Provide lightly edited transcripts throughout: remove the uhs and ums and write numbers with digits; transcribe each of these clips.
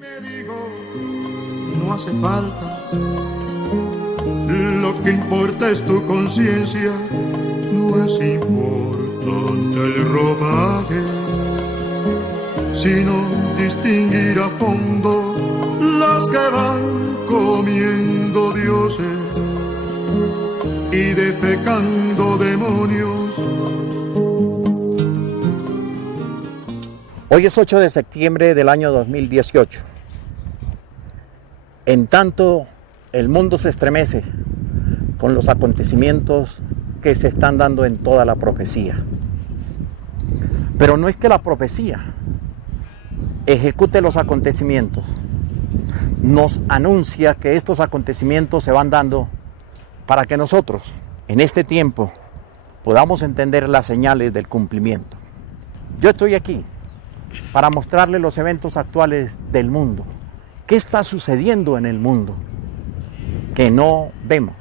Me digo, no hace falta, lo que importa es tu conciencia, no es importante el ropaje, sino distinguir a fondo las que van comiendo dioses y defecando demonios. Hoy es 8 de septiembre del año 2018. En tanto, el mundo se estremece con los acontecimientos que se están dando en toda la profecía. Pero no es que la profecía ejecute los acontecimientos. Nos anuncia que estos acontecimientos se van dando para que nosotros, en este tiempo, podamos entender las señales del cumplimiento. Yo estoy aquí para mostrarle los eventos actuales del mundo. ¿Qué está sucediendo en el mundo que no vemos?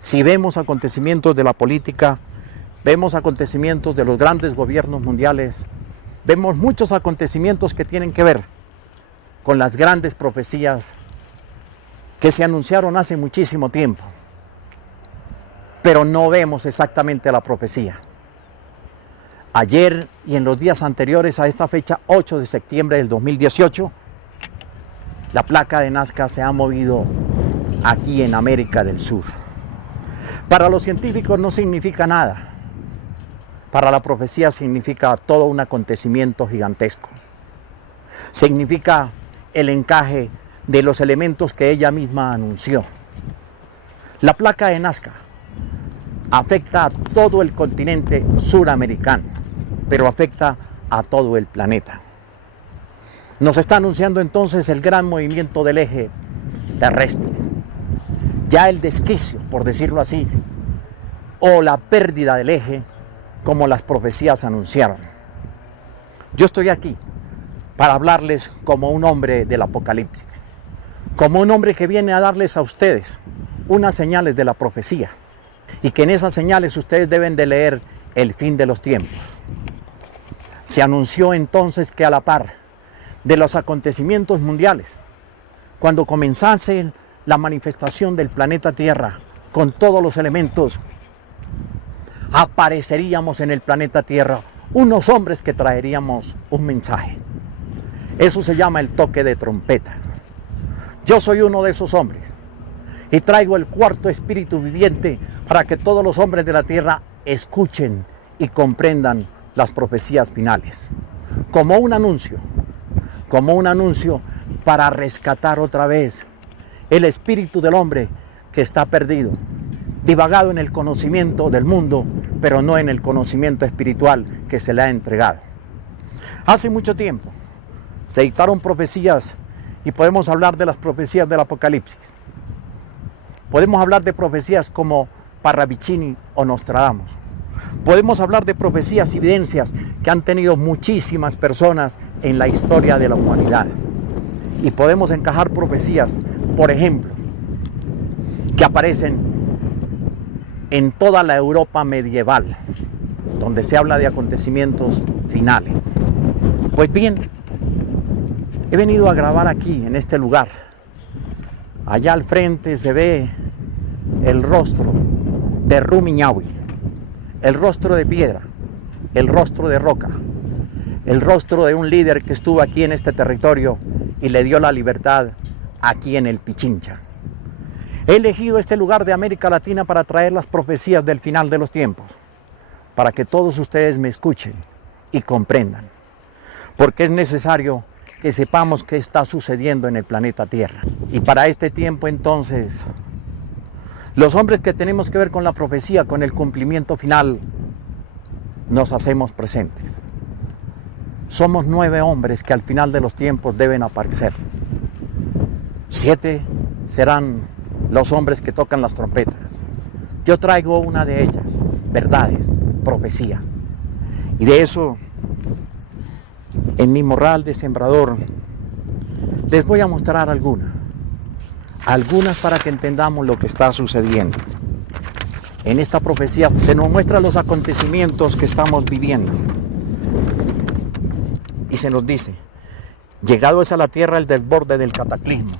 Si vemos acontecimientos de la política, vemos acontecimientos de los grandes gobiernos mundiales, vemos muchos acontecimientos que tienen que ver con las grandes profecías que se anunciaron hace muchísimo tiempo, pero no vemos exactamente la profecía. Ayer y en los días anteriores a esta fecha, 8 de septiembre del 2018, la placa de Nazca se ha movido aquí en América del Sur. Para los científicos no significa nada. Para la profecía significa todo un acontecimiento gigantesco. Significa el encaje de los elementos que ella misma anunció. La placa de Nazca afecta a todo el continente suramericano, pero afecta a todo el planeta. Nos está anunciando entonces el gran movimiento del eje terrestre. Ya el desquicio, por decirlo así, o la pérdida del eje, como las profecías anunciaron. Yo estoy aquí para hablarles como un hombre del Apocalipsis, como un hombre que viene a darles a ustedes unas señales de la profecía, y que en esas señales ustedes deben de leer el fin de los tiempos. Se anunció entonces que a la par de los acontecimientos mundiales, cuando comenzase la manifestación del planeta Tierra con todos los elementos, apareceríamos en el planeta Tierra unos hombres que traeríamos un mensaje. Eso se llama el toque de trompeta. Yo soy uno de esos hombres y traigo el cuarto espíritu viviente para que todos los hombres de la tierra escuchen y comprendan las profecías finales. Como un anuncio para rescatar otra vez el espíritu del hombre que está perdido, divagado en el conocimiento del mundo, pero no en el conocimiento espiritual que se le ha entregado. Hace mucho tiempo se dictaron profecías y podemos hablar de las profecías del Apocalipsis. Podemos hablar de profecías como Parravicini o Nostradamus. Podemos hablar de profecías y evidencias que han tenido muchísimas personas en la historia de la humanidad. Y podemos encajar profecías, por ejemplo, que aparecen en toda la Europa medieval, donde se habla de acontecimientos finales. Pues bien, he venido a grabar aquí, en este lugar. Allá al frente se ve el rostro de Rumiñahui, el rostro de piedra, el rostro de roca, el rostro de un líder que estuvo aquí en este territorio y le dio la libertad aquí en el Pichincha. He elegido este lugar de América Latina para traer las profecías del final de los tiempos, para que todos ustedes me escuchen y comprendan, porque es necesario que sepamos qué está sucediendo en el planeta Tierra. Y para este tiempo entonces, los hombres que tenemos que ver con la profecía, con el cumplimiento final, nos hacemos presentes. Somos 9 hombres que al final de los tiempos deben aparecer. 7 serán los hombres que tocan las trompetas. Yo traigo una de ellas, verdades, profecía. Y de eso, en mi morral de sembrador, les voy a mostrar algunas para que entendamos lo que está sucediendo. En esta profecía se nos muestran los acontecimientos que estamos viviendo. Y se nos dice Llegado es a la tierra el desborde del cataclismo.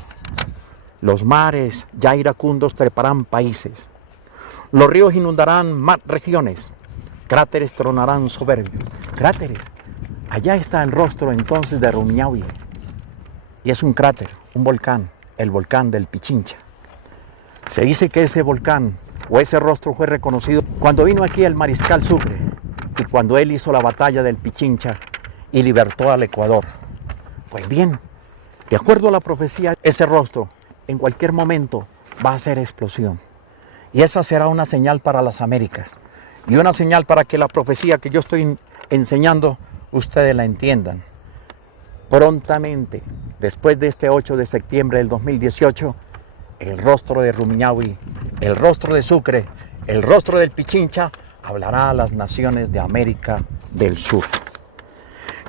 Los mares ya iracundos treparán países. Los ríos inundarán más regiones. Cráteres tronarán soberbios. Cráteres. Allá está el rostro entonces de Rumiñahui. Y es un cráter, un volcán, el volcán del Pichincha. Se dice que ese volcán o ese rostro fue reconocido cuando vino aquí el mariscal Sucre y cuando él hizo la batalla del Pichincha y libertó al Ecuador. Pues bien, de acuerdo a la profecía, ese rostro en cualquier momento va a hacer explosión. Y esa será una señal para las Américas y una señal para que la profecía que yo estoy enseñando ustedes la entiendan. Prontamente, después de este 8 de septiembre del 2018, el rostro de Rumiñahui, el rostro de Sucre, el rostro del Pichincha hablará a las naciones de América del Sur.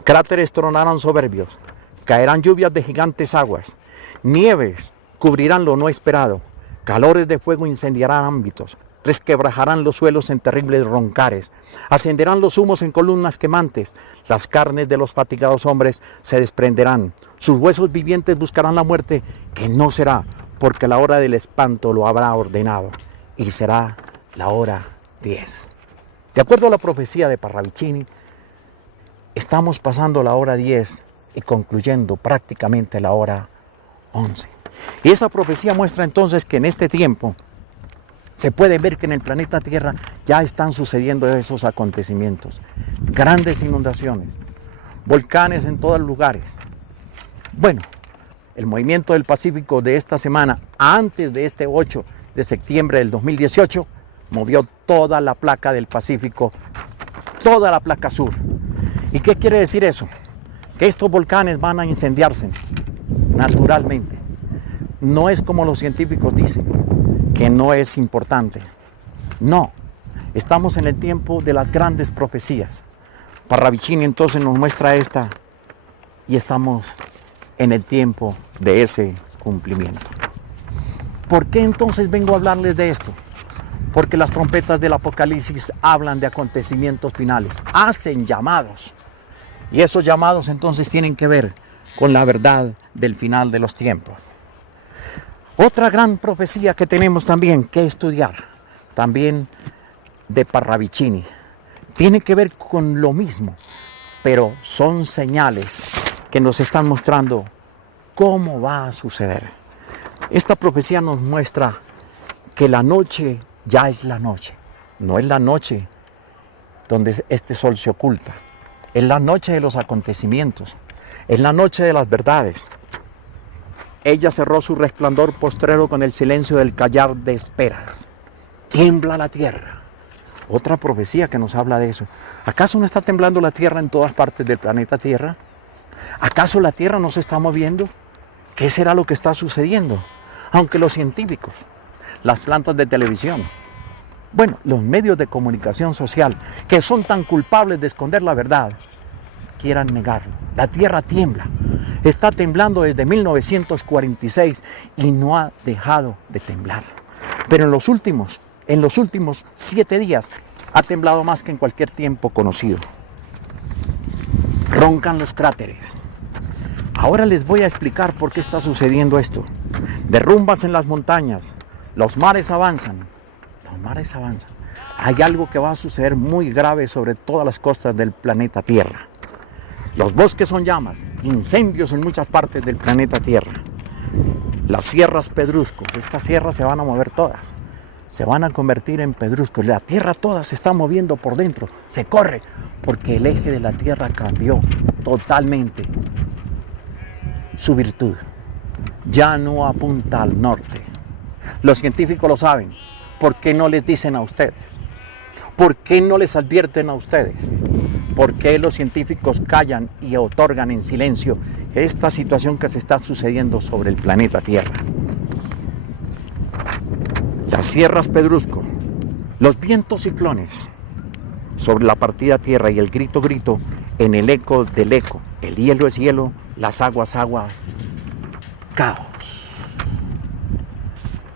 Cráteres tronarán soberbios, caerán lluvias de gigantes aguas, nieves cubrirán lo no esperado, calores de fuego incendiarán ámbitos, resquebrajarán los suelos en terribles roncares, ascenderán los humos en columnas quemantes, las carnes de los fatigados hombres se desprenderán, sus huesos vivientes buscarán la muerte, que no será, porque la hora del espanto lo habrá ordenado, y será la hora 10. De acuerdo a la profecía de Parravicini, estamos pasando la hora 10 y concluyendo prácticamente la hora 11. Y esa profecía muestra entonces que en este tiempo se puede ver que en el planeta Tierra ya están sucediendo esos acontecimientos. Grandes inundaciones, volcanes en todos lugares. Bueno, el movimiento del Pacífico de esta semana, antes de este 8 de septiembre del 2018, movió toda la placa del Pacífico, toda la placa sur. ¿Y qué quiere decir eso? Que estos volcanes van a incendiarse naturalmente. No es como los científicos dicen, que no es importante. No, estamos en el tiempo de las grandes profecías. Parravicini entonces nos muestra esta y estamos en el tiempo de ese cumplimiento. ¿Por qué entonces vengo a hablarles de esto? Porque las trompetas del Apocalipsis hablan de acontecimientos finales, hacen llamados. Y esos llamados entonces tienen que ver con la verdad del final de los tiempos. Otra gran profecía que tenemos también que estudiar, también de Parravicini, tiene que ver con lo mismo, pero son señales que nos están mostrando cómo va a suceder. Esta profecía nos muestra que la noche ya es la noche, no es la noche donde este sol se oculta, es la noche de los acontecimientos, es la noche de las verdades. Ella cerró su resplandor postrero con el silencio del callar de esperas. Tiembla la tierra. Otra profecía que nos habla de eso. ¿Acaso no está temblando la tierra en todas partes del planeta Tierra? ¿Acaso la tierra no se está moviendo? ¿Qué será lo que está sucediendo? Aunque los científicos, las plantas de televisión, bueno, los medios de comunicación social, que son tan culpables de esconder la verdad, quieran negarlo. La tierra tiembla. Está temblando desde 1946 y no ha dejado de temblar. Pero en los últimos 7 días ha temblado más que en cualquier tiempo conocido. Roncan los cráteres. Ahora les voy a explicar por qué está sucediendo esto. Derrumbas en las montañas, los mares avanzan. Los mares avanzan. Hay algo que va a suceder muy grave sobre todas las costas del planeta Tierra. Los bosques son llamas, incendios en muchas partes del planeta Tierra. Las sierras pedruscos, estas sierras se van a mover todas. Se van a convertir en pedruscos. La tierra toda se está moviendo por dentro, se corre, porque el eje de la tierra cambió totalmente su virtud. Ya no apunta al norte. Los científicos lo saben. ¿Por qué no les dicen a ustedes? ¿Por qué no les advierten a ustedes? ¿Por qué los científicos callan y otorgan en silencio esta situación que se está sucediendo sobre el planeta Tierra? Las sierras pedrusco, los vientos ciclones sobre la partida Tierra y el grito en el eco del eco. El hielo es hielo, las aguas, caos.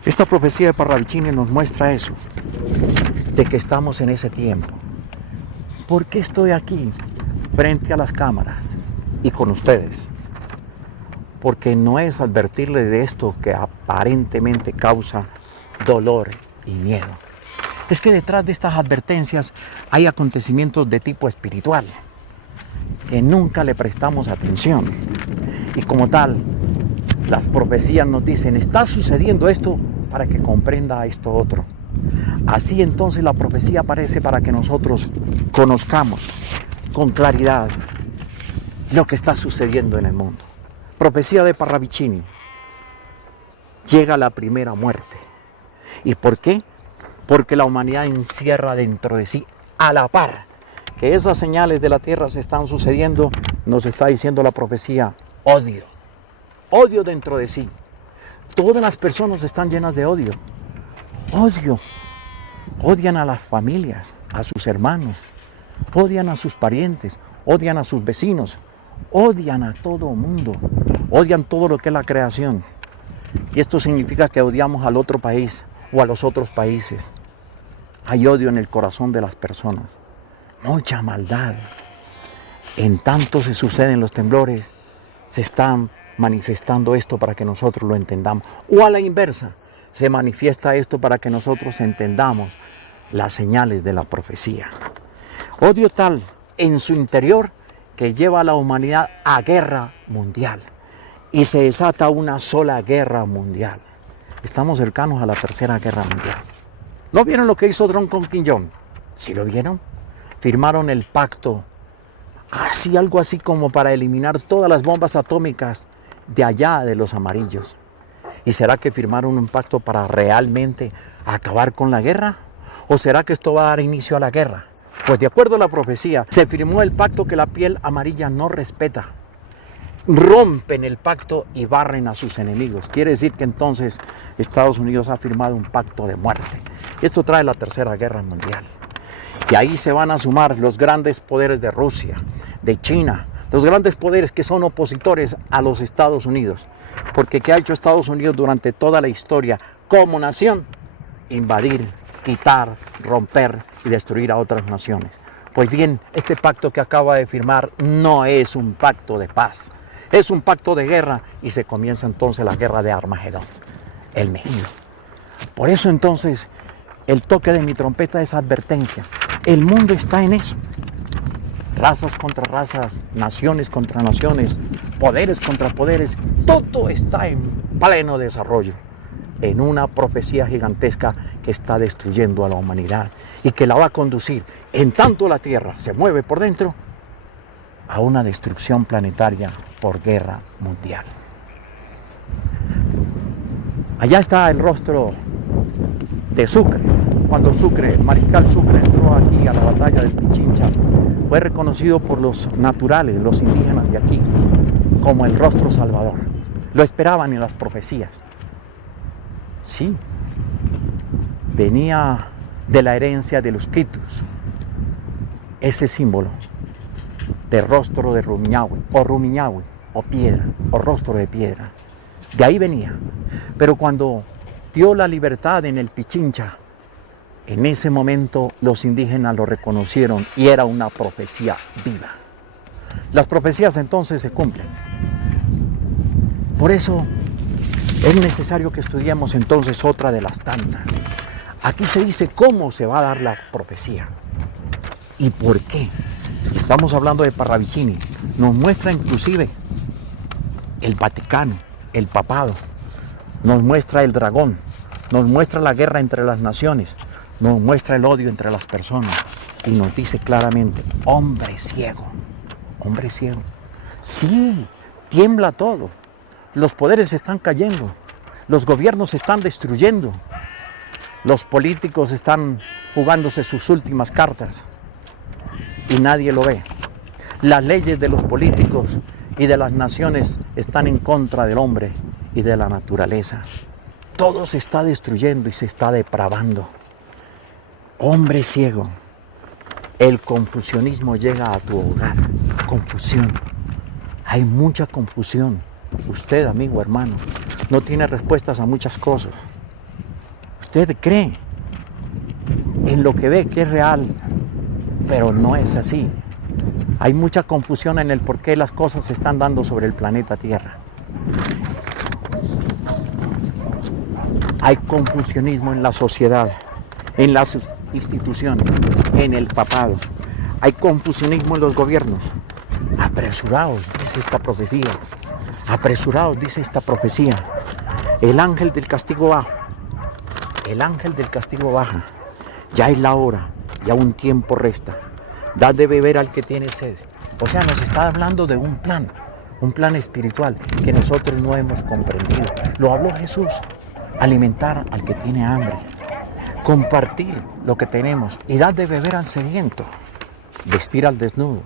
Esta profecía de Parravicini nos muestra eso, de que estamos en ese tiempo. ¿Por qué estoy aquí frente a las cámaras y con ustedes? porque no es advertirle de esto que aparentemente causa dolor y miedo. Es que detrás de estas advertencias hay acontecimientos de tipo espiritual que nunca le prestamos atención. Y como tal, las profecías nos dicen, está sucediendo esto para que comprenda esto otro. Así entonces la profecía aparece para que nosotros conozcamos con claridad lo que está sucediendo en el mundo. Profecía de Parravicini. Llega la primera muerte. ¿Y por qué? Porque la humanidad encierra dentro de sí, a la par que esas señales de la tierra se están sucediendo, nos está diciendo la profecía, odio. Odio dentro de sí. Todas las personas están llenas de odio. Odio. Odian a las familias, a sus hermanos, odian a sus parientes, odian a sus vecinos, odian a todo mundo, odian todo lo que es la creación. Y esto significa que odiamos al otro país o a los otros países. Hay odio en el corazón de las personas, mucha maldad. En tanto se suceden los temblores, se están manifestando esto para que nosotros lo entendamos. O a la inversa, se manifiesta esto para que nosotros entendamos las señales de la profecía. Odio tal en su interior que lleva a la humanidad a guerra mundial. Y se desata una sola guerra mundial. Estamos cercanos a la tercera guerra mundial. ¿No vieron lo que hizo Trump con Kim Jong? ¿Sí lo vieron? Firmaron el pacto, algo así como para eliminar todas las bombas atómicas de allá de los amarillos. ¿Y será que firmaron un pacto para realmente acabar con la guerra? ¿O será que esto va a dar inicio a la guerra? Pues de acuerdo a la profecía, se firmó el pacto que la piel amarilla no respeta. Rompen el pacto y barren a sus enemigos. Quiere decir que entonces Estados Unidos ha firmado un pacto de muerte. Esto trae la tercera guerra mundial. Y ahí se van a sumar los grandes poderes de Rusia, de China, los grandes poderes que son opositores a los Estados Unidos. Porque ¿qué ha hecho Estados Unidos durante toda la historia como nación? Invadir, quitar, romper y destruir a otras naciones. Pues bien, este pacto que acaba de firmar no es un pacto de paz. Es un pacto de guerra y se comienza entonces la guerra de Armagedón, el Megido. Por eso entonces el toque de mi trompeta es advertencia. El mundo está en eso. Razas contra razas, naciones contra naciones, poderes contra poderes, todo está en pleno desarrollo, en una profecía gigantesca que está destruyendo a la humanidad y que la va a conducir, en tanto la Tierra se mueve por dentro, a una destrucción planetaria por guerra mundial. Allá está el rostro de Sucre. Cuando Sucre, el mariscal Sucre entró aquí a la batalla del Pichincha, fue reconocido por los naturales, los indígenas de aquí, como el rostro salvador. Lo esperaban en las profecías. Sí, venía de la herencia de los Quitus, ese símbolo de rostro de Rumiñahui, o piedra, o rostro de piedra. De ahí venía. Pero cuando dio la libertad en el Pichincha, en ese momento los indígenas lo reconocieron y era una profecía viva. Las profecías entonces se cumplen. Por eso es necesario que estudiemos entonces otra de las tantas. Aquí se dice cómo se va a dar la profecía y por qué. Estamos hablando de Parravicini. Nos muestra inclusive el Vaticano, el papado, nos muestra el dragón, nos muestra la guerra entre las naciones, nos muestra el odio entre las personas y nos dice claramente, hombre ciego, hombre ciego. Sí, tiembla todo, los poderes están cayendo, los gobiernos se están destruyendo, los políticos están jugándose sus últimas cartas y nadie lo ve. Las leyes de los políticos y de las naciones están en contra del hombre y de la naturaleza. Todo se está destruyendo y se está depravando. Hombre ciego, el confusionismo llega a tu hogar. Confusión. Hay mucha confusión. Usted, amigo, hermano, no tiene respuestas a muchas cosas. Usted cree en lo que ve que es real, pero no es así. Hay mucha confusión en el por qué las cosas se están dando sobre el planeta Tierra. Hay confusionismo en la sociedad, en las instituciones, en el papado. Hay confusionismo en los gobiernos. Apresuraos, dice esta profecía. Apresuraos, dice esta profecía. El ángel del castigo baja. El ángel del castigo baja. Ya es la hora, ya un tiempo resta. Dad de beber al que tiene sed. O sea, nos está hablando de un plan espiritual que nosotros no hemos comprendido. Lo habló Jesús. Alimentar al que tiene hambre. Compartir lo que tenemos y dar de beber al sediento. Vestir al desnudo.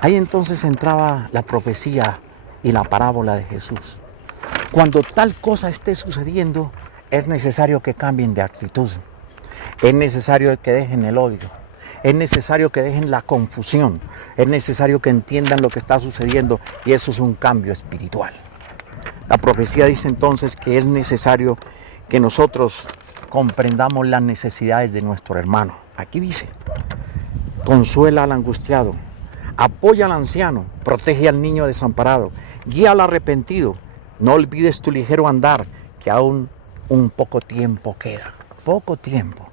Ahí entonces entraba la profecía y la parábola de Jesús. Cuando tal cosa esté sucediendo, es necesario que cambien de actitud. Es necesario que dejen el odio. Es necesario que dejen la confusión. Es necesario que entiendan lo que está sucediendo y eso es un cambio espiritual. La profecía dice entonces que es necesario que nosotros comprendamos las necesidades de nuestro hermano. Aquí dice, consuela al angustiado, apoya al anciano, protege al niño desamparado, guía al arrepentido, no olvides tu ligero andar, que aún un poco tiempo queda. Poco tiempo.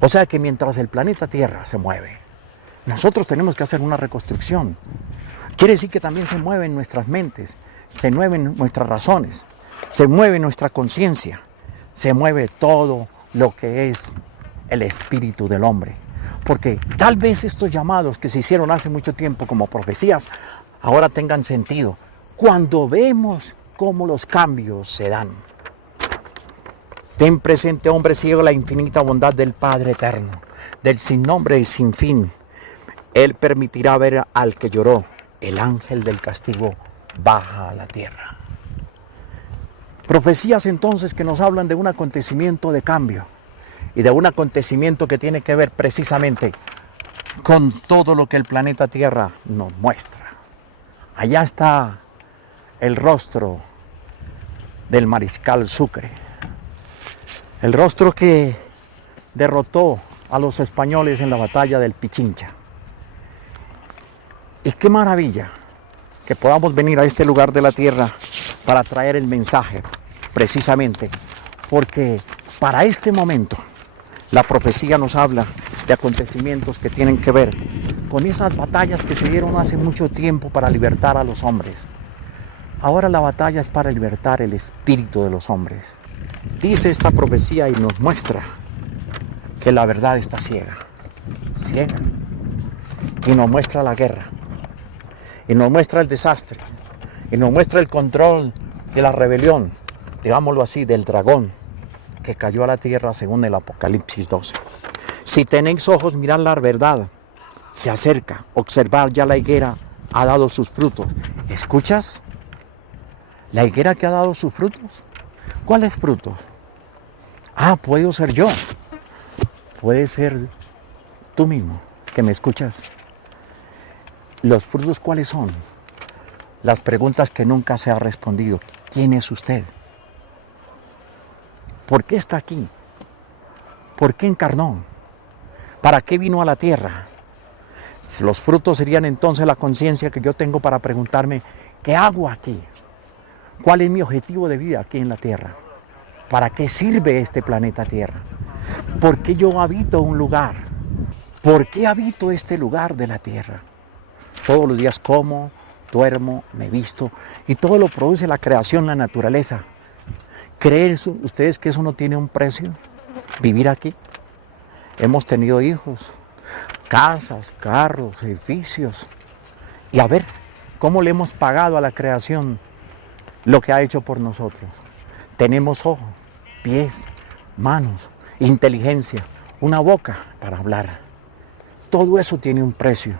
O sea que mientras el planeta Tierra se mueve, nosotros tenemos que hacer una reconstrucción. Quiere decir que también se mueven nuestras mentes, se mueven nuestras razones, se mueve nuestra conciencia, se mueve todo lo que es el espíritu del hombre. Porque tal vez estos llamados que se hicieron hace mucho tiempo como profecías, ahora tengan sentido cuando vemos cómo los cambios se dan. Ten presente, hombre ciego, la infinita bondad del Padre eterno, del sin nombre y sin fin. Él permitirá ver al que lloró. El ángel del castigo baja a la tierra. Profecías entonces que nos hablan de un acontecimiento de cambio y de un acontecimiento que tiene que ver precisamente con todo lo que el planeta Tierra nos muestra. Allá está el rostro del mariscal Sucre. El rostro que derrotó a los españoles en la batalla del Pichincha. Y qué maravilla que podamos venir a este lugar de la tierra para traer el mensaje, precisamente, porque para este momento la profecía nos habla de acontecimientos que tienen que ver con esas batallas que se dieron hace mucho tiempo para libertar a los hombres. Ahora la batalla es para libertar el espíritu de los hombres. Dice esta profecía y nos muestra que la verdad está ciega, ciega, y nos muestra la guerra, y nos muestra el desastre, y nos muestra el control de la rebelión, digámoslo así, del dragón que cayó a la tierra según el Apocalipsis 12. Si tenéis ojos, mirad la verdad, se acerca, observar ya la higuera ha dado sus frutos. ¿Escuchas? La higuera que ha dado sus frutos. ¿Cuáles frutos? Ah, puedo ser yo. Puede ser tú mismo que me escuchas. ¿Los frutos cuáles son? Las preguntas que nunca se ha respondido. ¿Quién es usted? ¿Por qué está aquí? ¿Por qué encarnó? ¿Para qué vino a la tierra? Los frutos serían entonces la conciencia que yo tengo para preguntarme, ¿qué hago aquí? ¿Cuál es mi objetivo de vida aquí en la tierra? ¿Para qué sirve este planeta Tierra? ¿Por qué yo habito un lugar? ¿Por qué habito este lugar de la tierra? Todos los días como, duermo, me visto y todo lo produce la creación, la naturaleza. ¿Creen ustedes que eso no tiene un precio? Vivir aquí. Hemos tenido hijos, casas, carros, edificios. Y a ver, ¿cómo le hemos pagado a la creación lo que ha hecho por nosotros? Tenemos ojos, pies, manos, inteligencia, una boca para hablar. Todo eso tiene un precio.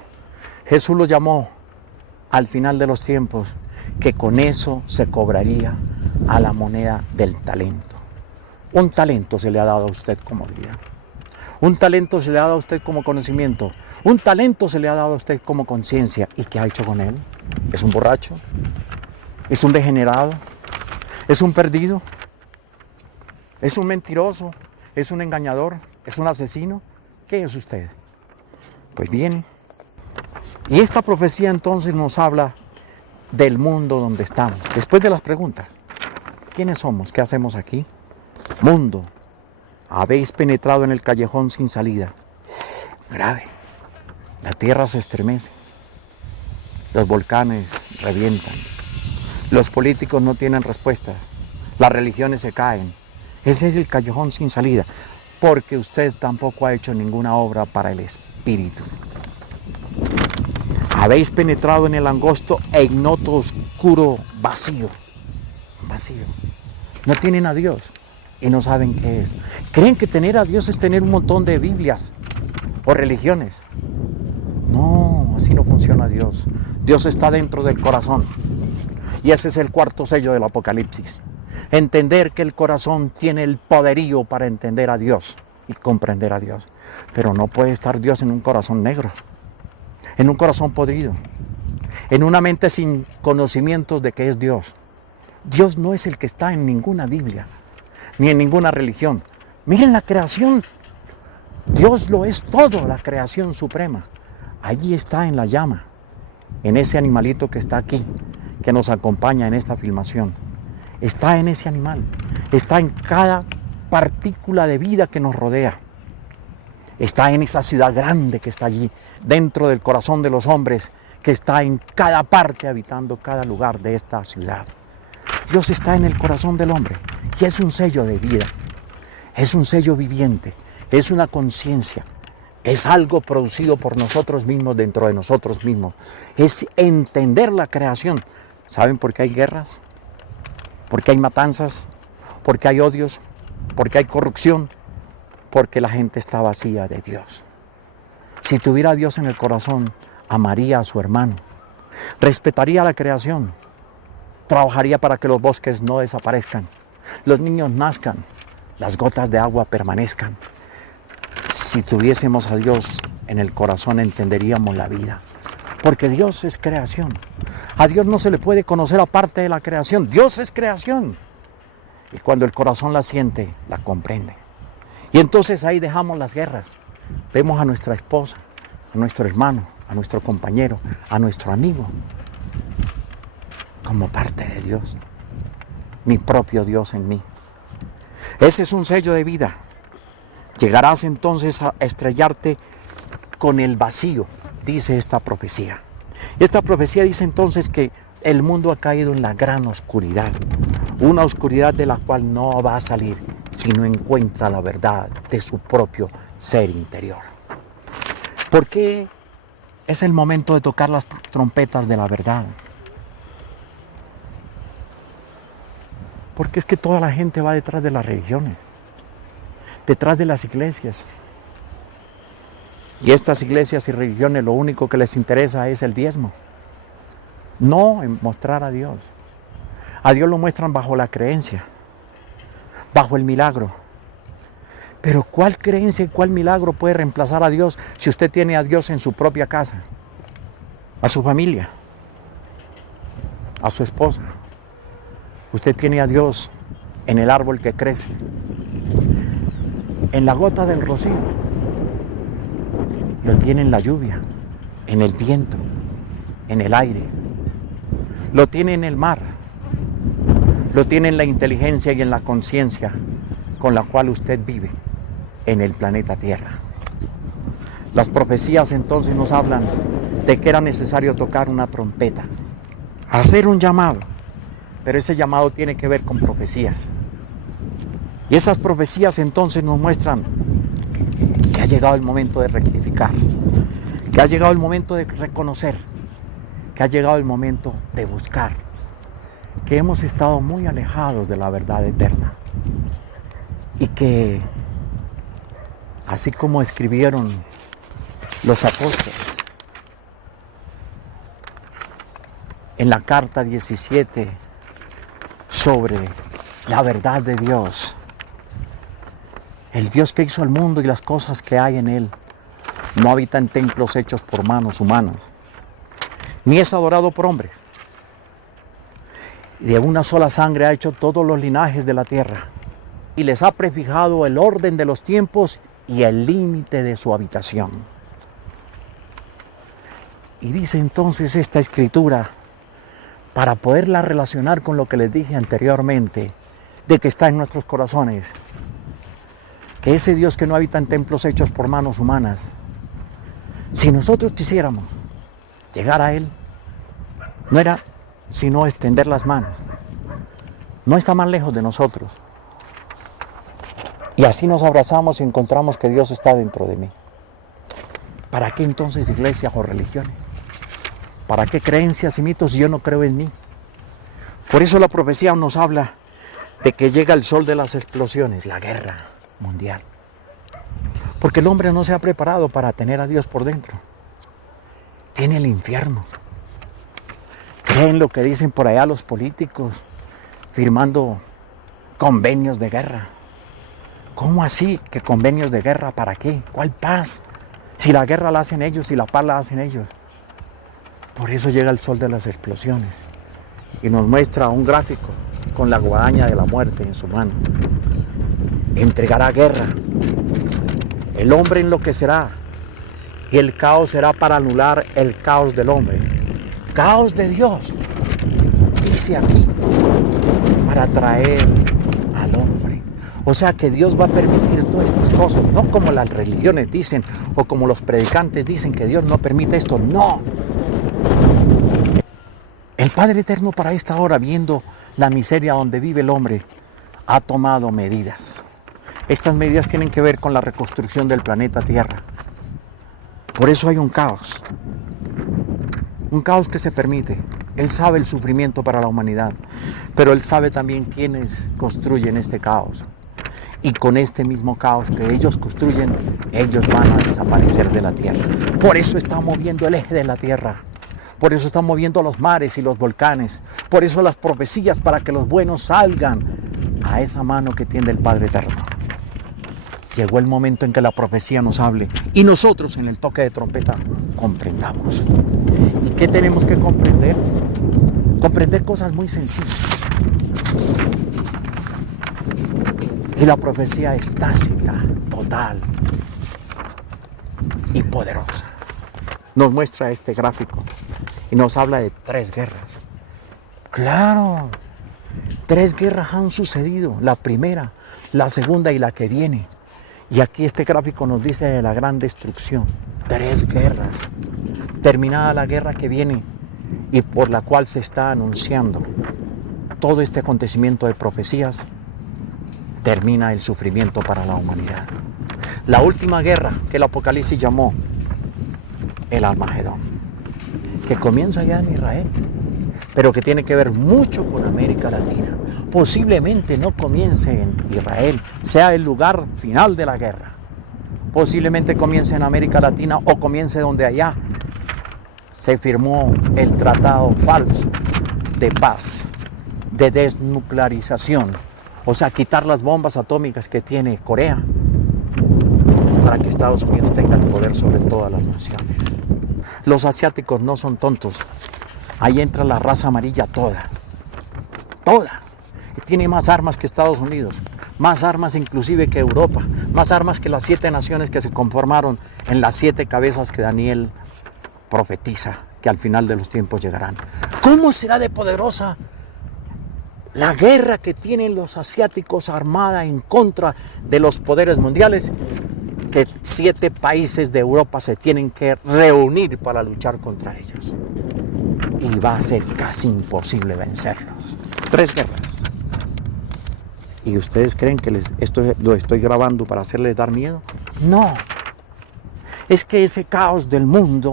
Jesús lo llamó al final de los tiempos, que con eso se cobraría a la moneda del talento. Un talento se le ha dado a usted como vida. Un talento se le ha dado a usted como conocimiento. Un talento se le ha dado a usted como conciencia. ¿Y qué ha hecho con él? ¿Es un borracho? ¿Es un degenerado? ¿Es un perdido? ¿Es un mentiroso? ¿Es un engañador? ¿Es un asesino? ¿Qué es usted? Pues bien, y esta profecía entonces nos habla del mundo donde estamos. Después de las preguntas, ¿quiénes somos? ¿Qué hacemos aquí? Mundo, habéis penetrado en el callejón sin salida. Grave. La tierra se estremece. Los volcanes revientan. Los políticos no tienen respuesta. Las religiones se caen. Ese es el callejón sin salida. Porque usted tampoco ha hecho ninguna obra para el Espíritu. Habéis penetrado en el angosto e ignoto oscuro vacío. Vacío. No tienen a Dios y no saben qué es. Creen que tener a Dios es tener un montón de Biblias o religiones. No, así no funciona Dios. Dios está dentro del corazón. Y ese es el cuarto sello del Apocalipsis. Entender que el corazón tiene el poderío para entender a Dios y comprender a Dios. Pero no puede estar Dios en un corazón negro, en un corazón podrido, en una mente sin conocimientos de qué es Dios. Dios no es el que está en ninguna Biblia, ni en ninguna religión. Miren la creación. Dios lo es todo, la creación suprema. Allí está en la llama, en ese animalito que está aquí, que nos acompaña en esta filmación. Está en ese animal, está en cada partícula de vida que nos rodea. Está en esa ciudad grande que está allí, dentro del corazón de los hombres, que está en cada parte, habitando cada lugar de esta ciudad. Dios está en el corazón del hombre y es un sello de vida, es un sello viviente, es una conciencia, es algo producido por nosotros mismos dentro de nosotros mismos. Es entender la creación. ¿Saben por qué hay guerras? ¿Por qué hay matanzas? ¿Por qué hay odios? ¿Por qué hay corrupción? Porque la gente está vacía de Dios. Si tuviera a Dios en el corazón, amaría a su hermano, respetaría la creación, trabajaría para que los bosques no desaparezcan, los niños nazcan, las gotas de agua permanezcan. Si tuviésemos a Dios en el corazón, entenderíamos la vida. Porque Dios es creación. A Dios no se le puede conocer aparte de la creación. Dios es creación. Y cuando el corazón la siente, la comprende. Y entonces ahí dejamos las guerras. Vemos a nuestra esposa, a nuestro hermano, a nuestro compañero, a nuestro amigo, como parte de Dios. Mi propio Dios en mí. Ese es un sello de vida. Llegarás entonces a estrellarte con el vacío, dice esta profecía. Esta profecía dice entonces que el mundo ha caído en la gran oscuridad, una oscuridad de la cual no va a salir si no encuentra la verdad de su propio ser interior. ¿Por qué es el momento de tocar las trompetas de la verdad? Porque es que toda la gente va detrás de las religiones, detrás de las iglesias. Y estas iglesias y religiones lo único que les interesa es el diezmo. No en mostrar a Dios. A Dios lo muestran bajo la creencia, bajo el milagro. Pero ¿cuál creencia y cuál milagro puede reemplazar a Dios si usted tiene a Dios en su propia casa? A su familia, a su esposa. Usted tiene a Dios en el árbol que crece, en la gota del rocío. Lo tiene en la lluvia, en el viento, en el aire. Lo tiene en el mar. Lo tiene en la inteligencia y en la conciencia con la cual usted vive en el planeta Tierra. Las profecías entonces nos hablan de que era necesario tocar una trompeta, hacer un llamado, pero ese llamado tiene que ver con profecías. Y esas profecías entonces nos muestran que ha llegado el momento de rectificar, que ha llegado el momento de reconocer, que ha llegado el momento de buscar, que hemos estado muy alejados de la verdad eterna y que, así como escribieron los apóstoles en la carta 17 sobre la verdad de Dios, el Dios que hizo el mundo y las cosas que hay en él, no habita en templos hechos por manos humanas, ni es adorado por hombres. De una sola sangre ha hecho todos los linajes de la tierra y les ha prefijado el orden de los tiempos y el límite de su habitación. Y dice entonces esta escritura, para poderla relacionar con lo que les dije anteriormente, de que está en nuestros corazones. Que ese Dios que no habita en templos hechos por manos humanas, si nosotros quisiéramos llegar a Él, no era sino extender las manos. No está más lejos de nosotros. Y así nos abrazamos y encontramos que Dios está dentro de mí. ¿Para qué entonces iglesias o religiones? ¿Para qué creencias y mitos si yo no creo en mí? Por eso la profecía nos habla de que llega el sol de las explosiones, la guerra mundial. Porque el hombre no se ha preparado para tener a Dios por dentro. Tiene el infierno. Creen lo que dicen por allá los políticos, firmando convenios de guerra. ¿Cómo así? ¿Que convenios de guerra? ¿Para qué? ¿Cuál paz? Si la guerra la hacen ellos y la paz la hacen ellos. Por eso llega el sol de las explosiones y nos muestra un gráfico con la guadaña de la muerte en su mano. Entregará guerra. El hombre enloquecerá y el caos será para anular el caos del hombre. Caos de Dios, dice aquí, para traer al hombre. O sea que Dios va a permitir todas estas cosas, no como las religiones dicen o como los predicantes dicen que Dios no permite esto, no. El Padre Eterno para esta hora, viendo la miseria donde vive el hombre, ha tomado medidas. Estas medidas tienen que ver con la reconstrucción del planeta Tierra. Por eso hay un caos que se permite. Él sabe el sufrimiento para la humanidad, pero Él sabe también quiénes construyen este caos. Y con este mismo caos que ellos construyen, ellos van a desaparecer de la Tierra. Por eso está moviendo el eje de la Tierra. Por eso están moviendo los mares y los volcanes. Por eso las profecías para que los buenos salgan a esa mano que tiende el Padre Eterno. Llegó el momento en que la profecía nos hable y nosotros en el toque de trompeta comprendamos. ¿Y qué tenemos que comprender? Comprender cosas muy sencillas. Y la profecía es tácita, total y poderosa. Nos muestra este gráfico y nos habla de 3 guerras. Claro, 3 guerras han sucedido, la primera, la segunda y la que viene. Y aquí este gráfico nos dice de la gran destrucción, 3 guerras. Terminada la guerra que viene y por la cual se está anunciando todo este acontecimiento de profecías, termina el sufrimiento para la humanidad. La última guerra que el Apocalipsis llamó el Armagedón, que comienza ya en Israel, pero que tiene que ver mucho con América Latina. Posiblemente no comience en Israel, sea el lugar final de la guerra. Posiblemente comience en América Latina o comience donde allá se firmó el tratado falso de paz, de desnuclearización. O sea, quitar las bombas atómicas que tiene Corea para que Estados Unidos tenga el poder sobre todas las naciones. Los asiáticos no son tontos. Ahí entra la raza amarilla toda. Y tiene más armas que Estados Unidos. Más armas inclusive que Europa. Más armas que las 7 naciones que se conformaron en las 7 cabezas que Daniel profetiza que al final de los tiempos llegarán. ¿Cómo será de poderosa la guerra que tienen los asiáticos armada en contra de los poderes mundiales? Que 7 países de Europa se tienen que reunir para luchar contra ellos. Y va a ser casi imposible vencerlos. 3 guerras. ¿Y ustedes creen que esto lo estoy grabando para hacerles dar miedo? No. Es que ese caos del mundo,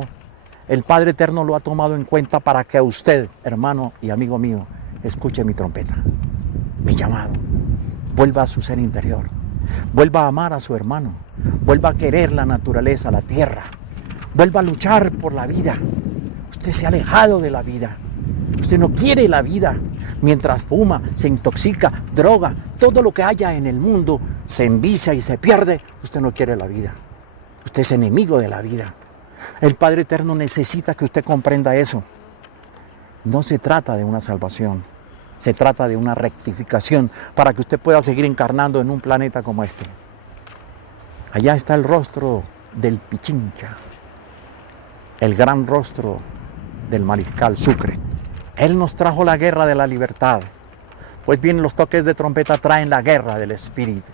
el Padre Eterno lo ha tomado en cuenta para que usted, hermano y amigo mío, escuche mi trompeta, mi llamado. Vuelva a su ser interior. Vuelva a amar a su hermano. Vuelva a querer la naturaleza, la tierra. Vuelva a luchar por la vida. Usted se ha alejado de la vida. Usted no quiere la vida. Mientras fuma, se intoxica, droga, todo lo que haya en el mundo se envicia y se pierde. Usted no quiere la vida. Usted es enemigo de la vida. El Padre Eterno necesita que usted comprenda eso. No se trata de una salvación. Se trata de una rectificación para que usted pueda seguir encarnando en un planeta como este. Allá está el rostro del Pichincha, el gran rostro del mariscal Sucre. Él nos trajo la guerra de la libertad, Pues bien, los toques de trompeta traen la guerra del espíritu,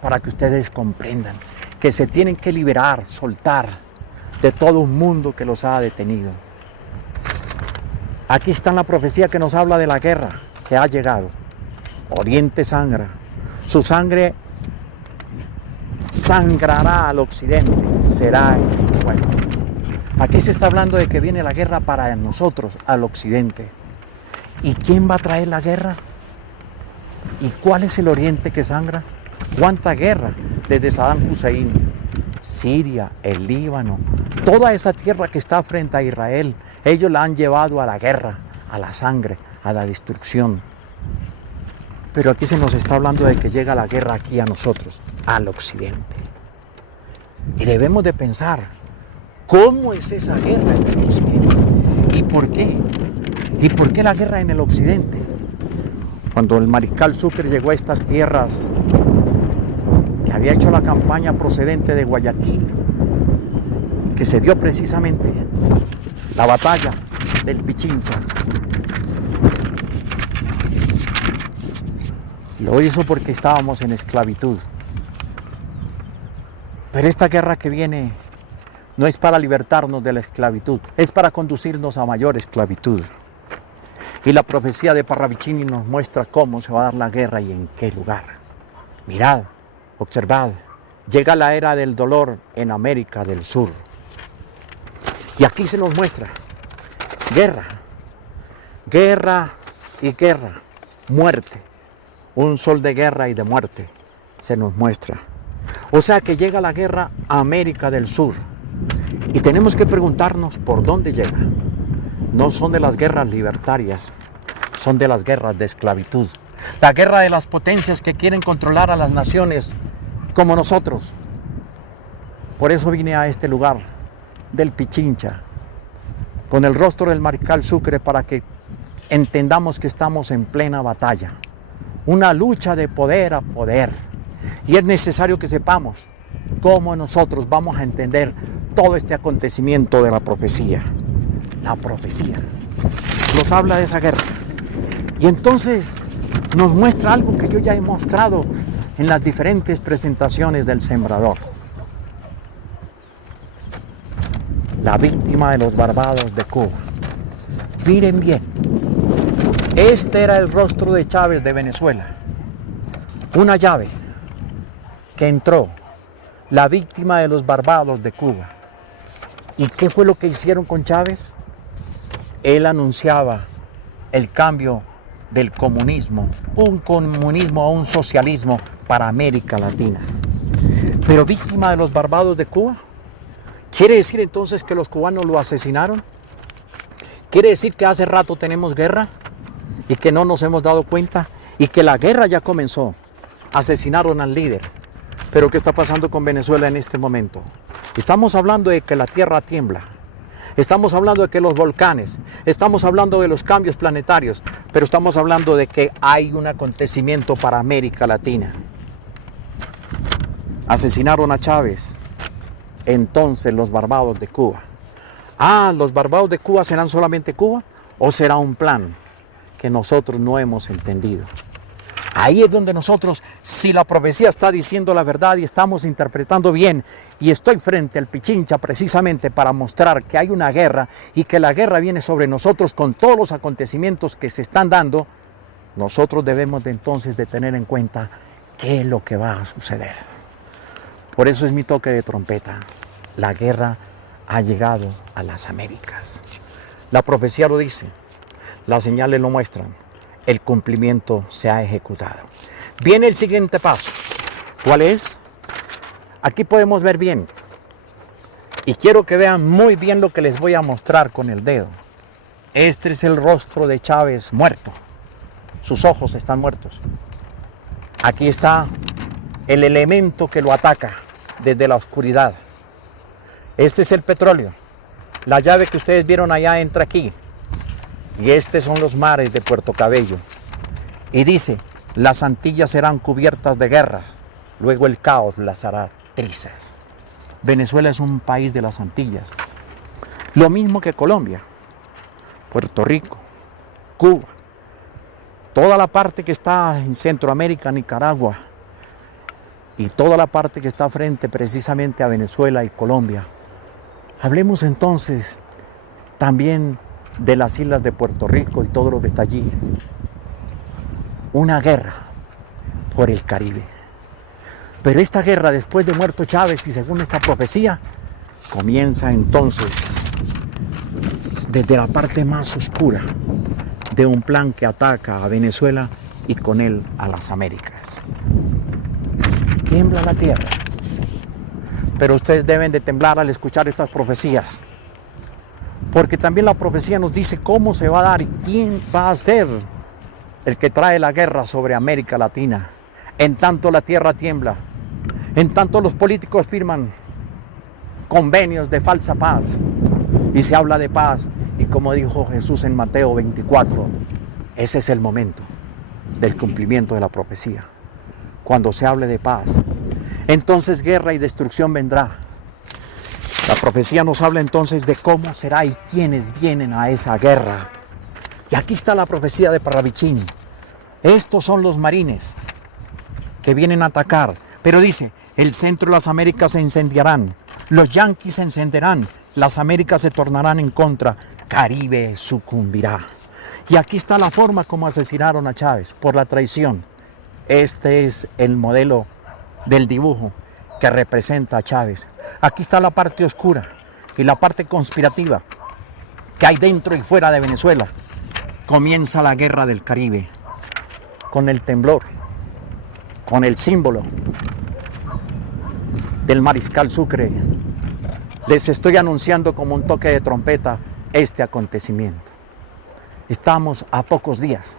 para que ustedes comprendan que se tienen que liberar, soltar de todo un mundo que los ha detenido. Aquí está la profecía que nos habla de la guerra que ha llegado. Oriente sangra, su sangre sangrará al occidente, será el fuego. Aquí se está hablando de que viene la guerra para nosotros, al occidente. ¿Y quién va a traer la guerra? ¿Y cuál es el oriente que sangra? ¿Cuánta guerra? Desde Saddam Hussein, Siria, el Líbano, toda esa tierra que está frente a Israel, ellos la han llevado a la guerra, a la sangre, a la destrucción. Pero aquí se nos está hablando de que llega la guerra aquí a nosotros, al occidente. Y debemos de pensar, ¿cómo es esa guerra en el occidente? ¿Y por qué? ¿Y por qué la guerra en el occidente? Cuando el mariscal Sucre llegó a estas tierras, que había hecho la campaña procedente de Guayaquil, que se dio precisamente la batalla del Pichincha, lo hizo porque estábamos en esclavitud. Pero esta guerra que viene no es para libertarnos de la esclavitud, es para conducirnos a mayor esclavitud. Y la profecía de Parravicini nos muestra cómo se va a dar la guerra y en qué lugar. Mirad, observad, llega la era del dolor en América del Sur. Y aquí se nos muestra guerra, guerra y guerra, muerte. Un sol de guerra y de muerte se nos muestra. O sea que llega la guerra a América del Sur. Y tenemos que preguntarnos por dónde llega. No son de las guerras libertarias, son de las guerras de esclavitud. La guerra de las potencias que quieren controlar a las naciones como nosotros. Por eso vine a este lugar del Pichincha, con el rostro del mariscal Sucre, para que entendamos que estamos en plena batalla. Una lucha de poder a poder. Y es necesario que sepamos cómo nosotros vamos a entender todo este acontecimiento de la profecía. La profecía nos habla de esa guerra. Y entonces nos muestra algo que yo ya he mostrado en las diferentes presentaciones del Sembrador. La víctima de los Barbados de Cuba. Miren bien. Este era el rostro de Chávez de Venezuela. Una llave que entró, la víctima de los Barbados de Cuba. ¿Y qué fue lo que hicieron con Chávez? Él anunciaba el cambio del comunismo, un comunismo a un socialismo para América Latina. Pero víctima de los Barbados de Cuba, ¿quiere decir entonces que los cubanos lo asesinaron? ¿Quiere decir que hace rato tenemos guerra y que no nos hemos dado cuenta y que la guerra ya comenzó? Asesinaron al líder. Pero ¿qué está pasando con Venezuela en este momento? Estamos hablando de que la tierra tiembla. Estamos hablando de que los volcanes, estamos hablando de los cambios planetarios, pero estamos hablando de que hay un acontecimiento para América Latina. Asesinaron a Chávez, entonces los Barbados de Cuba. ¿Los Barbados de Cuba serán solamente Cuba o será un plan que nosotros no hemos entendido? Ahí es donde nosotros, si la profecía está diciendo la verdad y estamos interpretando bien, y estoy frente al Pichincha precisamente para mostrar que hay una guerra y que la guerra viene sobre nosotros con todos los acontecimientos que se están dando, nosotros debemos de entonces de tener en cuenta qué es lo que va a suceder. Por eso es mi toque de trompeta. La guerra ha llegado a las Américas. La profecía lo dice, las señales lo muestran. El cumplimiento se ha ejecutado. Viene el siguiente paso. ¿Cuál es? Aquí podemos ver bien. Y quiero que vean muy bien lo que les voy a mostrar con el dedo. Este es el rostro de Chávez muerto. Sus ojos están muertos. Aquí está el elemento que lo ataca desde la oscuridad. Este es el petróleo. La llave que ustedes vieron allá entra aquí. Y estos son los mares de Puerto Cabello. Y dice, las Antillas serán cubiertas de guerra, luego el caos las hará trizas. Venezuela es un país de las Antillas. Lo mismo que Colombia, Puerto Rico, Cuba. toda la parte que está en Centroamérica, Nicaragua, y toda la parte que está frente precisamente a Venezuela y Colombia. Hablemos entonces también de las islas de Puerto Rico y todo lo que está allí. Una guerra por el Caribe. Pero esta guerra, después de muerto Chávez y según esta profecía, comienza entonces desde la parte más oscura de un plan que ataca a Venezuela y con él a las Américas. Tiembla la tierra. Pero ustedes deben de temblar al escuchar estas profecías. Porque también la profecía nos dice cómo se va a dar y quién va a ser el que trae la guerra sobre América Latina. En tanto la tierra tiembla, en tanto los políticos firman convenios de falsa paz y se habla de paz. Y como dijo Jesús en Mateo 24, ese es el momento del cumplimiento de la profecía. Cuando se hable de paz, entonces guerra y destrucción vendrá. La profecía nos habla entonces de cómo será y quiénes vienen a esa guerra. Y aquí está la profecía de Parravicini. Estos son los marines que vienen a atacar. Pero dice, el centro de las Américas se incendiarán, los yanquis se encenderán, las Américas se tornarán en contra, Caribe sucumbirá. Y aquí está la forma como asesinaron a Chávez, por la traición. Este es el modelo del dibujo que representa a Chávez. Aquí está la parte oscura y la parte conspirativa que hay dentro y fuera de Venezuela. Comienza la guerra del Caribe con el temblor, con el símbolo del mariscal Sucre. Les estoy anunciando como un toque de trompeta este acontecimiento. Estamos a pocos días,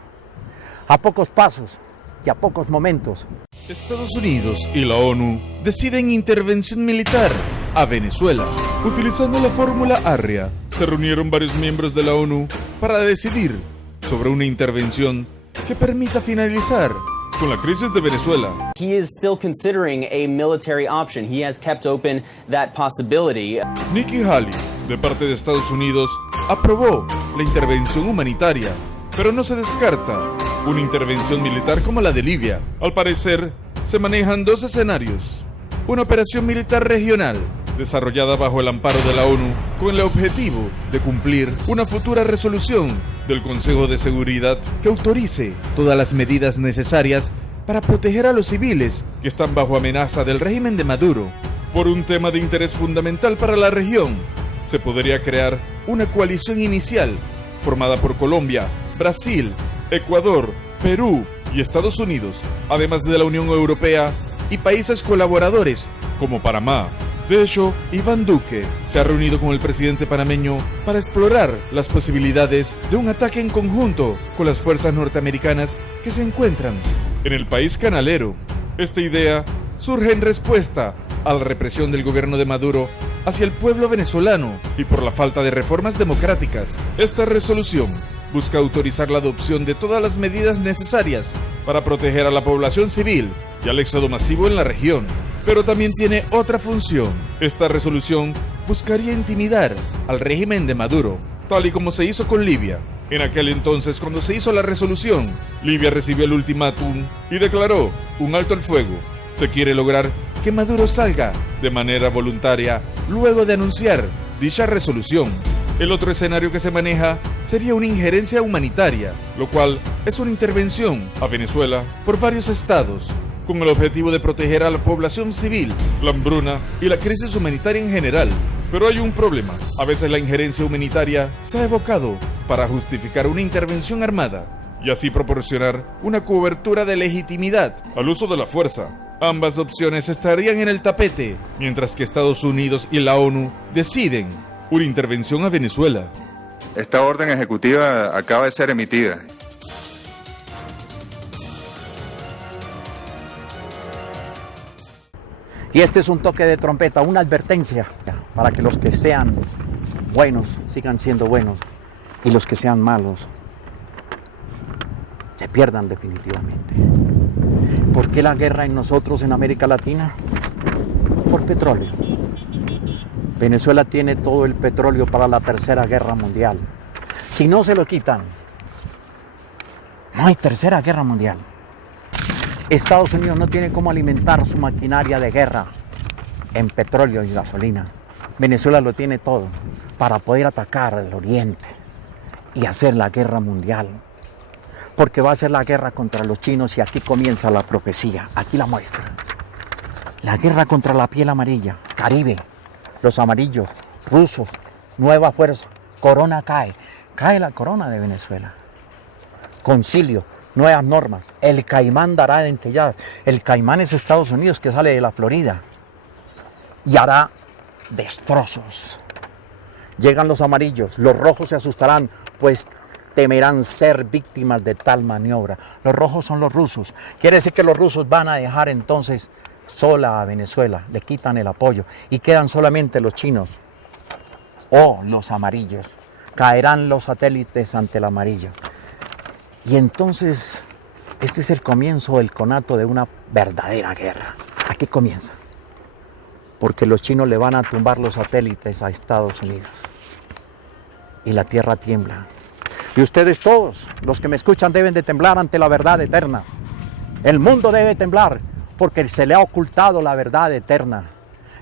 a pocos pasos y a pocos momentos. Estados Unidos y la ONU deciden intervención militar a Venezuela. Utilizando la fórmula ARRIA, se reunieron varios miembros de la ONU para decidir sobre una intervención que permita finalizar con la crisis de Venezuela. He is still considering a military option. He has kept open that possibility. Nikki Haley, de parte de Estados Unidos, aprobó la intervención humanitaria, pero no se descarta una intervención militar como la de Libia. Al parecer, se manejan dos escenarios. Una operación militar regional, desarrollada bajo el amparo de la ONU, con el objetivo de cumplir una futura resolución del Consejo de Seguridad que autorice todas las medidas necesarias para proteger a los civiles que están bajo amenaza del régimen de Maduro. Por un tema de interés fundamental para la región, se podría crear una coalición inicial formada por Colombia, Brasil, Ecuador, Perú y Estados Unidos, además de la Unión Europea y países colaboradores como Panamá. De hecho, Iván Duque se ha reunido con el presidente panameño para explorar las posibilidades de un ataque en conjunto con las fuerzas norteamericanas que se encuentran en el país canalero. Esta idea surge en respuesta a la represión del gobierno de Maduro hacia el pueblo venezolano y por la falta de reformas democráticas. Esta resolución busca autorizar la adopción de todas las medidas necesarias para proteger a la población civil y al éxodo masivo en la región. Pero también tiene otra función. Esta resolución buscaría intimidar al régimen de Maduro, tal y como se hizo con Libia. En aquel entonces, cuando se hizo la resolución, Libia recibió el ultimátum y declaró un alto al fuego. Se quiere lograr que Maduro salga de manera voluntaria luego de anunciar dicha resolución. El otro escenario que se maneja sería una injerencia humanitaria, lo cual es una intervención a Venezuela por varios estados, con el objetivo de proteger a la población civil, la hambruna y la crisis humanitaria en general. Pero hay un problema. A veces la injerencia humanitaria se ha evocado para justificar una intervención armada y así proporcionar una cobertura de legitimidad al uso de la fuerza. Ambas opciones estarían en el tapete, mientras que Estados Unidos y la ONU deciden una intervención a Venezuela. Esta orden ejecutiva acaba de ser emitida. Y este es un toque de trompeta, una advertencia para que los que sean buenos sigan siendo buenos y los que sean malos se pierdan definitivamente. ¿Por qué la guerra en nosotros en América Latina? Por petróleo. Venezuela tiene todo el petróleo para la Tercera Guerra Mundial. Si no se lo quitan, No hay tercera guerra mundial. Estados Unidos no tiene cómo alimentar su maquinaria de guerra en petróleo y gasolina. Venezuela lo tiene todo para poder atacar al oriente y hacer la guerra mundial. Porque va a ser la guerra contra los chinos y aquí comienza la profecía. Aquí la muestra. La guerra contra la piel amarilla, Caribe, los amarillos, rusos, nueva fuerza, corona cae. Cae la corona de Venezuela. Concilio, nuevas normas. El Caimán dará dentelladas. El Caimán es Estados Unidos que sale de la Florida y hará destrozos. Llegan los amarillos, los rojos se asustarán, pues temerán ser víctimas de tal maniobra. Los rojos son los rusos. Quiere decir que los rusos van a dejar entonces sola a Venezuela, le quitan el apoyo y quedan solamente los chinos o los amarillos. Caerán los satélites ante el amarillo. Y entonces este es el comienzo, el conato de una verdadera guerra. Aquí comienza. Porque los chinos le van a tumbar los satélites a Estados Unidos. Y la tierra tiembla. Y ustedes todos, los que me escuchan, deben de temblar ante la verdad eterna. El mundo debe temblar porque se le ha ocultado la verdad eterna.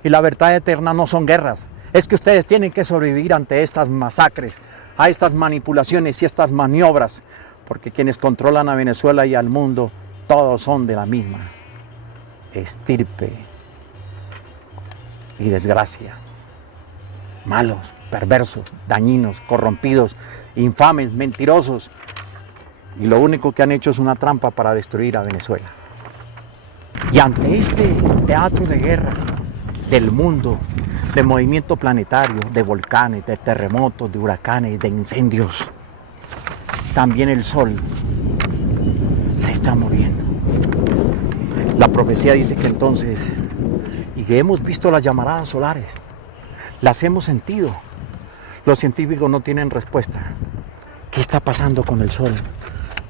Y la verdad eterna no son guerras. Es que ustedes tienen que sobrevivir ante estas masacres, a estas manipulaciones y estas maniobras. Porque quienes controlan a Venezuela y al mundo, todos son de la misma estirpe y desgracia. Malos, perversos, dañinos, corrompidos, infames, mentirosos. Y lo único que han hecho es una trampa para destruir a Venezuela. Y ante este teatro de guerra del mundo, de movimiento planetario, de volcanes, de terremotos, de huracanes, de incendios, también el sol se está moviendo. La profecía dice que entonces, y que hemos visto las llamaradas solares, las hemos sentido. Los científicos no tienen respuesta. ¿Qué está pasando con el sol?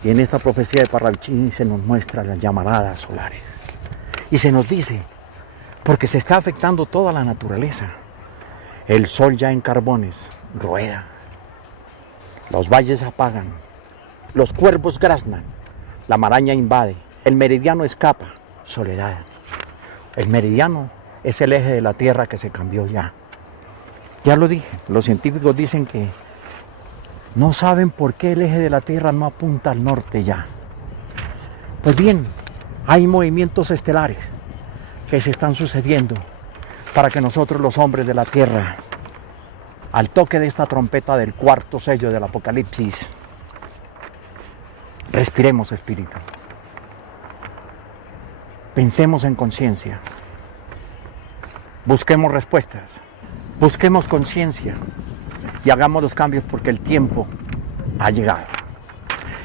Y en esta profecía de Parravicini se nos muestra las llamaradas solares. Y se nos dice, porque se está afectando toda la naturaleza. El sol ya en carbones rueda. Los valles apagan. Los cuervos graznan. La maraña invade. El meridiano escapa. Soledad. El meridiano es el eje de la Tierra que se cambió ya. Ya lo dije, los científicos dicen que no saben por qué el eje de la Tierra no apunta al norte ya. Pues bien, hay movimientos estelares que se están sucediendo para que nosotros los hombres de la Tierra, al toque de esta trompeta del cuarto sello del Apocalipsis, respiremos espíritu. Pensemos en conciencia. Busquemos respuestas. Busquemos conciencia y hagamos los cambios porque el tiempo ha llegado.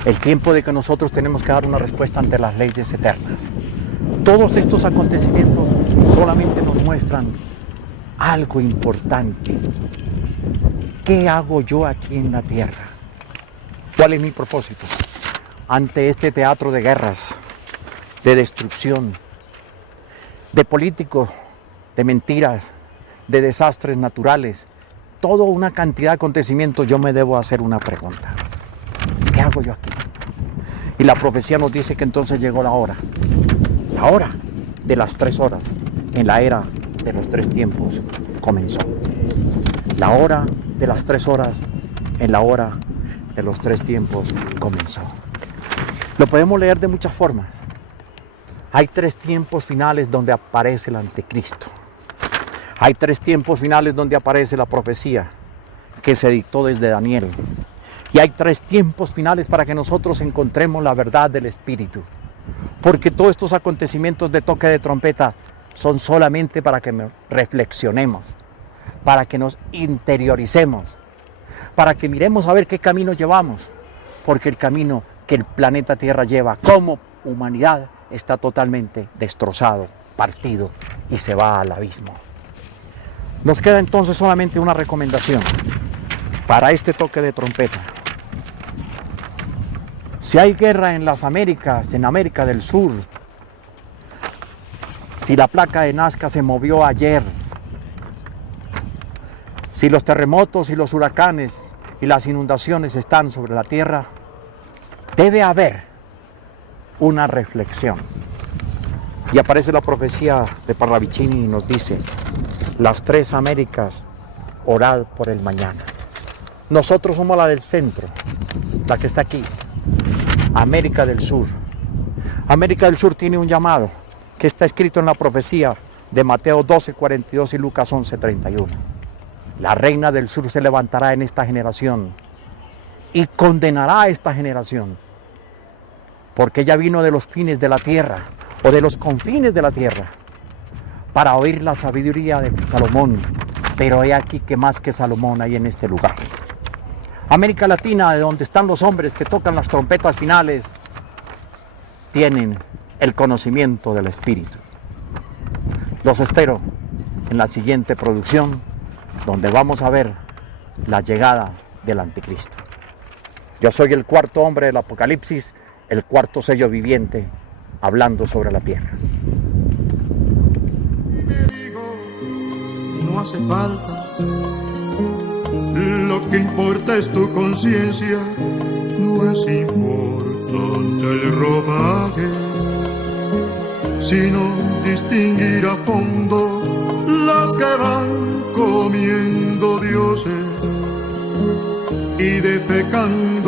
El tiempo de que nosotros tenemos que dar una respuesta ante las leyes eternas. Todos estos acontecimientos solamente nos muestran algo importante. ¿Qué hago yo aquí en la tierra? ¿Cuál es mi propósito? Ante este teatro de guerras, de destrucción, de políticos, de mentiras, de desastres naturales, toda una cantidad de acontecimientos, yo me debo hacer una pregunta. ¿Qué hago yo aquí? Y la profecía nos dice que entonces llegó la hora de las 3 horas, en la era de los 3 tiempos comenzó. La hora de las 3 horas, en la hora de los 3 tiempos comenzó. Lo podemos leer de muchas formas. Hay 3 tiempos finales donde aparece el anticristo. Hay 3 tiempos finales donde aparece la profecía que se dictó desde Daniel. Y hay 3 tiempos finales para que nosotros encontremos la verdad del Espíritu. Porque todos estos acontecimientos de toque de trompeta son solamente para que reflexionemos, para que nos interioricemos, para que miremos a ver qué camino llevamos. Porque el camino que el planeta Tierra lleva como humanidad está totalmente destrozado, partido y se va al abismo. Nos queda entonces solamente una recomendación para este toque de trompeta. Si hay guerra en las Américas, en América del Sur, si la placa de Nazca se movió ayer, si los terremotos y los huracanes y las inundaciones están sobre la tierra, Debe haber una reflexión. Y aparece la profecía de Parravicini y nos dice: las tres Américas, orad por el mañana. Nosotros somos la del centro, la que está aquí, América del Sur. América del Sur tiene un llamado que está escrito en la profecía de Mateo 12:42 y Lucas 11:31. La reina del sur se levantará en esta generación y condenará a esta generación, porque ella vino de los fines de la tierra o de los confines de la tierra para oír la sabiduría de Salomón, pero he aquí que más que Salomón hay en este lugar. América Latina, de donde están los hombres que tocan las trompetas finales, tienen el conocimiento del Espíritu. Los espero en la siguiente producción, donde vamos a ver la llegada del Anticristo. Yo soy el cuarto hombre del Apocalipsis, el cuarto sello viviente, hablando sobre la tierra. No hace falta, lo que importa es tu conciencia, no es importante el rodaje, sino distinguir a fondo las que van comiendo dioses y defecando